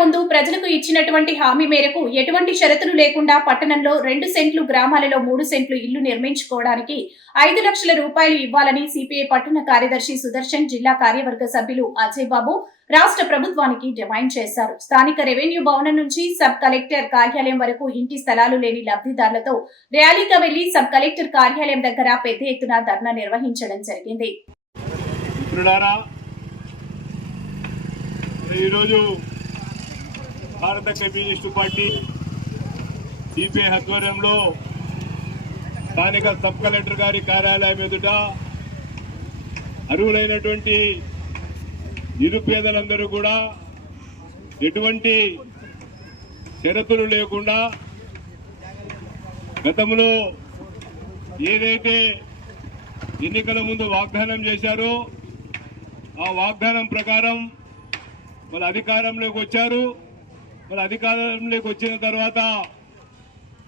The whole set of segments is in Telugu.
ప్రజలకు ఇచ్చినటువంటి హామీ మేరకు ఎటువంటి షరతులు లేకుండా పట్టణంలో రెండు సెంట్లు గ్రామాలలో మూడు సెంట్లు ఇల్లు నిర్మించుకోవడానికి ఐదు లక్షల రూపాయలు ఇవ్వాలని సిపిఐ పట్టణ కార్యదర్శి సుదర్శన్ జిల్లా కార్యవర్గ సభ్యులు అజయ్ బాబు రాష్ట్ర ప్రభుత్వానికి డిమాండ్ చేశారు. స్థానిక రెవెన్యూ భవనం నుంచి సబ్ కలెక్టర్ కార్యాలయం వరకు ఇంటి స్థలాలు లేని లబ్ధిదారులతో ర్యాలీగా వెళ్ళి సబ్ కలెక్టర్ కార్యాలయం దగ్గర పెద్ద ఎత్తున ధర్నా నిర్వహించడం జరిగింది. ఈరోజు భారత కమ్యూనిస్టు పార్టీ సిపిఐ ఆధ్వర్యంలో స్థానిక సబ్ కలెక్టర్ గారి కార్యాలయం ఎదుట అర్హులైనటువంటి నిరుపేదలందరూ కూడా ఎటువంటి షరతులు లేకుండా గతంలో ఏదైతే ఎన్నికల ముందు వాగ్దానం చేశారో ఆ వాగ్దానం ప్రకారం మన అధికారంలోకి వచ్చారు. మరి అధికారంలోకి వచ్చిన తర్వాత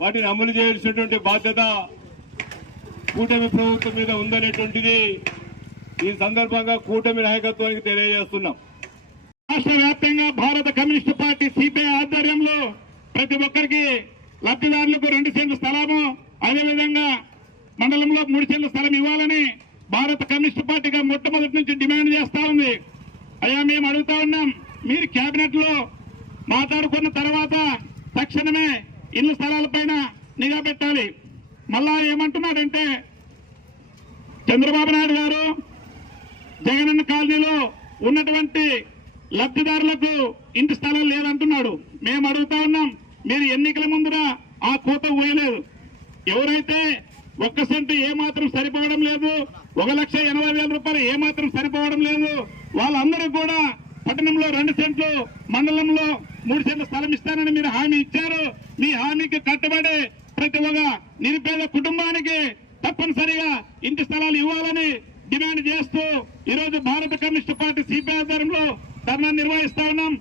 వాటిని అమలు చేయాల్సినటువంటి బాధ్యత కూటమి ప్రభుత్వం మీద ఉందనేటువంటిది ఈ సందర్భంగా కూటమి నాయకత్వానికి తెలియజేస్తున్నాం. రాష్ట్ర వ్యాప్తంగా భారత కమ్యూనిస్టు పార్టీ సిపిఐ ఆధ్వర్యంలో ప్రతి ఒక్కరికి లబ్ధిదారులకు రెండు సెంట్ల స్థలము అదేవిధంగా మండలంలో మూడు సెంట్ల స్థలం ఇవ్వాలని భారత కమ్యూనిస్టు పార్టీగా మొట్టమొదటి నుంచి డిమాండ్ చేస్తా ఉంది. అయ్యా మేము అడుగుతా ఉన్నాం మీరు కేబినెట్లో మాట్లాడుకున్న తర్వాత తక్షణమే ఇల్లు స్థలాలపైన నిఘా పెట్టాలి. మళ్ళా ఏమంటున్నాడంటే చంద్రబాబు నాయుడు గారు జగనన్న కాలనీలో ఉన్నటువంటి లబ్ధిదారులకు ఇంటి స్థలం లేదంటున్నాడు మేము అడుగుతా ఉన్నాం మీరు ఎన్నికల ముందర ఆ కోత పోయలేదు ఎవరైతే ఒక్క సెంటు ఏమాత్రం సరిపోవడం లేదు ఒక లక్ష ఎనభై వేల రూపాయలు ఏమాత్రం సరిపోవడం లేదు వాళ్ళందరూ కూడా పట్టణంలో రెండు సెంట్లు మండలంలో మూడు సెంట్ల స్థలం ఇస్తానని మీరు హామీ ఇచ్చారు. మీ హామీకి కట్టుబడి ప్రతి ఒక్క నిరుపేద కుటుంబానికి తప్పనిసరిగా ఇంటి స్థలాలు ఇవ్వాలని డిమాండ్ చేస్తూ ఈ రోజు భారత కమ్యూనిస్ట్ పార్టీ సిపిఐ ఆధ్వర్యంలో ధర్నా నిర్వహిస్తా ఉన్నాం.